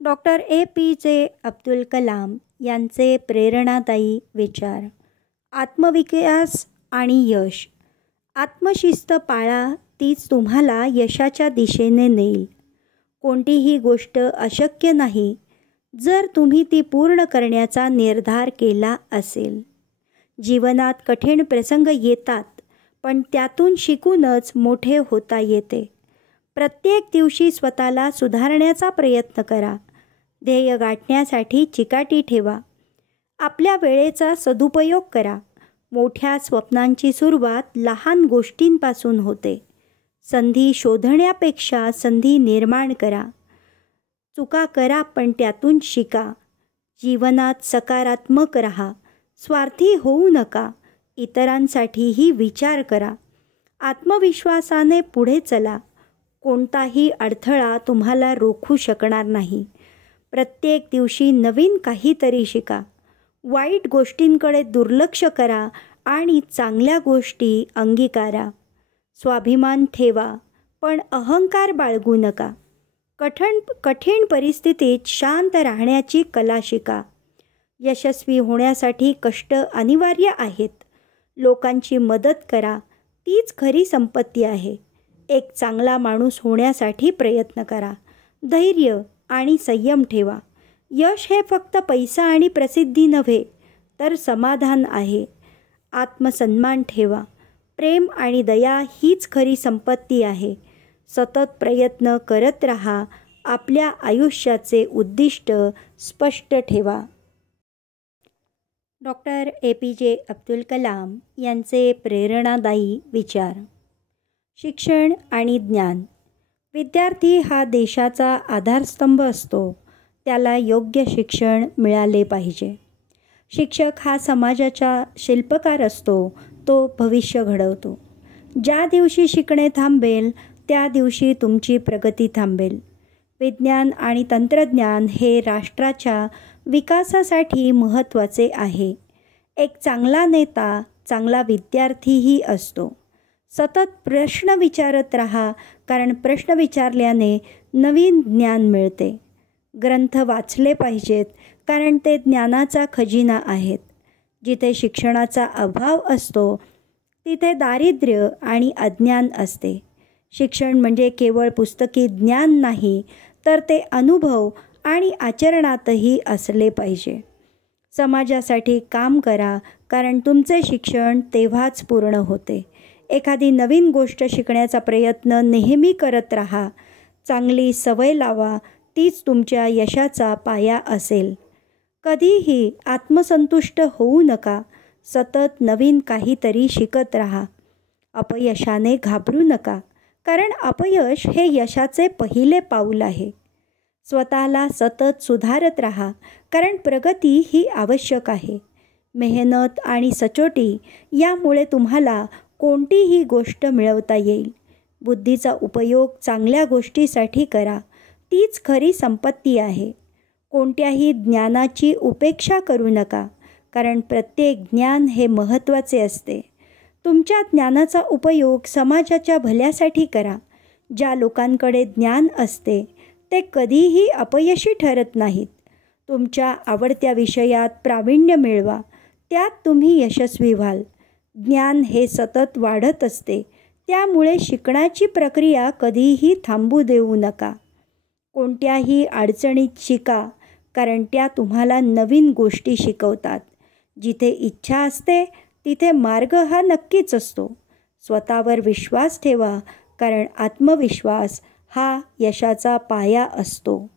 डॉ. ए. P. जे. अब्दुल कलाम यांचे प्रेरणादायी विचार. आत्मविकास आणि यश. आत्मशिस्त पाळा, तीच तुम्हाला यशाच्या दिशेने नेईल. कोणतीही गोष्ट अशक्य नाही जर तुम्ही ती पूर्ण करण्याचा निर्धार केला असेल. जीवनात कठीण प्रसंग येतात, पण त्यातून शिकूनच मोठे होता येते. प्रत्येक दिवशी स्वतःला सुधारण्याचा प्रयत्न करा. ध्येय गाठण्यासाठी चिकाटी ठेवा. आपल्या वेळेचा सदुपयोग करा. मोठ्या स्वप्नांची सुरुवात लहान गोष्टींपासून होते. संधी शोधण्यापेक्षा संधी निर्माण करा. चुका करा, पण त्यातून शिका. जीवनात सकारात्मक रहा. स्वार्थी होऊ नका. इतरांसाठीही विचार करा. आत्मविश्वासाने पुढे चला. कोणताही अडथळा तुम्हाला रोखू शकणार नाही. प्रत्येक दिवशी नवीन काहीतरी शिका. वाईट गोष्टींकडे दुर्लक्ष करा आणि चांगल्या गोष्टी अंगीकारा. स्वाभिमान ठेवा, पण अहंकार बाळगू नका. कठीण परिस्थितीत शांत राहण्याची कला शिका. यशस्वी होण्यासाठी कष्ट अनिवार्य आहेत. लोकांची मदत करा, तीच खरी संपत्ती आहे. एक चांगला माणूस होण्यासाठी प्रयत्न करा. धैर्य आणि संयम ठेवा. यश हे फक्त पैसा आणि प्रसिद्धी नव्हे, तर समाधान आहे. आत्मसन्मान ठेवा. प्रेम आणि दया हीच खरी संपत्ती आहे. सतत प्रयत्न करत राहा. आपल्या आयुष्याचे उद्दिष्ट स्पष्ट ठेवा. डॉ. ए. पी. जे. अब्दुल कलाम यांचे प्रेरणादायी विचार. शिक्षण आणि ज्ञान. विद्यार्थी हा देशाचा आधारस्तंभ असतो. त्याला योग्य शिक्षण मिळाले पाहिजे. शिक्षक हा समाजाचा शिल्पकार असतो. तो भविष्य घडवतो. ज्या दिवशी शिकणे थांबेल, त्या दिवशी तुमची प्रगती थांबेल. विज्ञान आणि तंत्रज्ञान हे राष्ट्राच्या विकासासाठी महत्त्वाचे आहे. एक चांगला नेता चांगला विद्यार्थीही असतो. सतत प्रश्न विचारत राहा, कारण प्रश्न विचारल्याने नवीन ज्ञान मिळते. ग्रंथ वाचले पाहिजेत, कारण ते ज्ञानाचा खजिना आहेत. जिथे शिक्षणाचा अभाव असतो, तिथे दारिद्र्य आणि अज्ञान असते. शिक्षण म्हणजे केवळ पुस्तकी ज्ञान नाही, तर ते अनुभव आणि आचरणातही असले पाहिजे. समाजासाठी काम करा, कारण तुमचे शिक्षण तेव्हाच पूर्ण होते. एखादी नवीन गोष्ट शिकण्याचा प्रयत्न नेहमी करत राहा. चांगली सवय लावा, तीच तुमच्या यशाचा पाया असेल. कधीही आत्मसंतुष्ट होऊ नका. सतत नवीन काहीतरी शिकत राहा. अपयशाने घाबरू नका, कारण अपयश हे यशाचे पहिले पाऊल आहे. स्वतःला सतत सुधारत राहा, कारण प्रगती ही आवश्यक आहे. मेहनत आणि सचोटी यामुळे तुम्हाला कोणतीही गोष्ट मिळवता येईल. बुद्धीचा उपयोग चांगल्या गोष्टीसाठी करा. तीच खरी संपत्ती आहे. कोणत्याही ज्ञानाची उपेक्षा करू नका, कारण प्रत्येक ज्ञान हे महत्त्वाचे असते. तुमच्या ज्ञानाचा उपयोग समाजाच्या भल्यासाठी करा. ज्या लोकांकडे ज्ञान असते ते कधीही अपयशी ठरत नाहीत. तुमच्या आवडत्या विषयात प्रावीण्य मिळवा. त्यात तुम्ही यशस्वी व्हाल. ज्ञान हे सतत वाढत असते. त्यामुळे शिकण्याची प्रक्रिया कधीही थांबू देऊ नका. कोणत्याही अडचणीत शिका, कारण त्या तुम्हाला नवीन गोष्टी शिकवतात. जिथे इच्छा असते, तिथे मार्ग हा नक्कीच असतो. स्वतःवर विश्वास ठेवा, कारण आत्मविश्वास हा यशाचा पाया असतो.